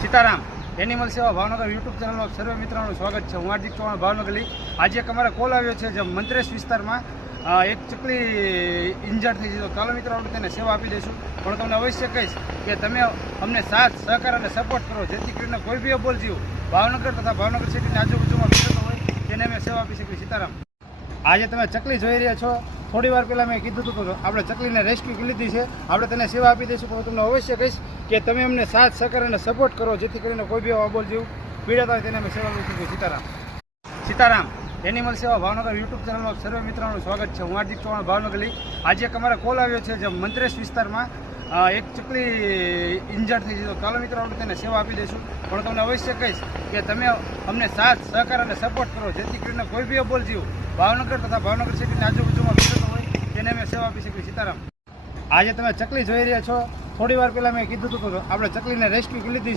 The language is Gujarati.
સીતારામ એનિમલ સેવા ભાવનગર યુટ્યુબ ચેનલમાં સર્વે મિત્રોનું સ્વાગત છે. હું હાર્દિક ચૌહાણ ભાવનગરથી. આજે એક અમારે કોલ આવ્યો છે જે મંત્રેશ વિસ્તારમાં એક ચકલી ઇન્જર્ડ થઈ છે. તો ચાલો મિત્રો આપણે તેને સેવા આપી દઈશું. પણ તમને અવશ્ય કહીશ કે તમે અમને સાથ સહકાર અને સપોર્ટ કરો, જેથી કરીને કોઈ બી અબોલ જીવ ભાવનગર તથા ભાવનગર સિટીની આજુબાજુમાં વિકસતો હોય તેને અમે સેવા આપી શકીએ. સીતારામ. આજે તમે ચકલી જોઈ રહ્યા છો. થોડી વાર પહેલાં મેં કીધું હતું કે આપણે ચકલીને રેસ્ક્યુ કરી લીધી છે. આપણે તેને સેવા આપી દઈશું. પણ હું તમને અવશ્ય કહીશ કે તમે અમને સાથ સહકાર અને સપોર્ટ કરો, જેથી કરીને કોઈ બી અબોલ જીવ પીડાતા હોય તેને અમે સેવા આપી શકીએ. સીતારામ. સીતારામ એનિમલ સેવા ભાવનગર યુટ્યુબ ચેનલમાં સર્વે મિત્રોનું સ્વાગત છે. હું હાર્દિક ચૌહાણ ભાવનગરથી. આજે એક અમારે કોલ આવ્યો છે જે મંત્રેશ વિસ્તારમાં એક ચકલી ઇન્જર્ડ થઈ છે. તો ચાલો મિત્રો આપણે તેને સેવા આપી દઈશું. પણ તમને અવશ્ય કહીશ કે તમે અમને સાથ સહકાર અને સપોર્ટ કરો, જેથી કરીને કોઈ બી અબોલ જીવ ભાવનગર તથા ભાવનગર સિટીની આજુબાજુમાં વિકસતો હોય તેને અમે સેવા આપી શકીએ. સીતારામ. આજે તમે ચકલી જોઈ રહ્યા છો. થોડી વાર પહેલાં મેં કીધું હતું કે આપણે ચકલીને રેસ્ક્યુ કરી લીધી